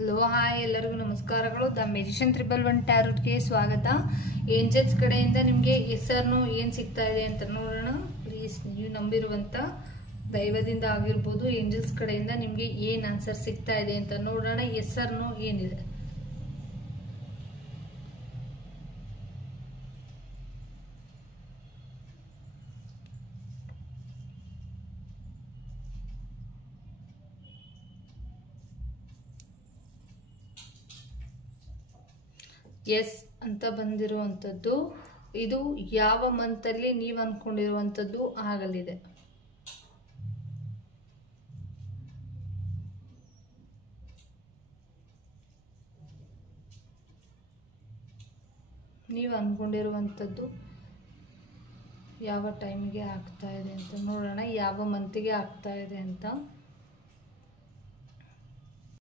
Hello hi ಎಲ್ಲರಿಗೂ ನಮಸ್ಕಾರಗಳು. The magician 111 ಟ್ಯಾರೋಟ್ಗೆ ಸ್ವಾಗತ. ಏಂಜಲ್ಸ್ ಕಡೆಯಿಂದ ನಿಮಗೆ ಹೆಸರು ಏನು ಸಿಗ್ತಾ ಇದೆ ಅಂತ ನೋಡೋಣ. ಪ್ಲೀಸ್ ನೀವು ನಂಬಿರುವಂತ ದೈವದಿಂದ ಆಗಿರ್ಬೋದು, ಏಂಜಲ್ಸ್ ಕಡೆಯಿಂದ ನಿಮಗೆ ಏನು ಆನ್ಸರ್ ಸಿಗ್ತಾ ಇದೆ ಅಂತ ನೋಡೋಣ. ಹೆಸರು ಏನಿದೆ. ಎಸ್ ಅಂತ ಬಂದಿರುವಂಥದ್ದು. ಇದು ಯಾವ ಮಂತಲ್ಲಿ ನೀವು ಅನ್ಕೊಂಡಿರುವಂಥದ್ದು ಆಗಲಿದೆ. ನೀವು ಅನ್ಕೊಂಡಿರುವಂಥದ್ದು ಯಾವ ಟೈಮಿಗೆ ಆಗ್ತಾ ಇದೆ ಅಂತ ನೋಡೋಣ. ಯಾವ ಮಂತಿಗೆ ಆಗ್ತಾ ಇದೆ ಅಂತ.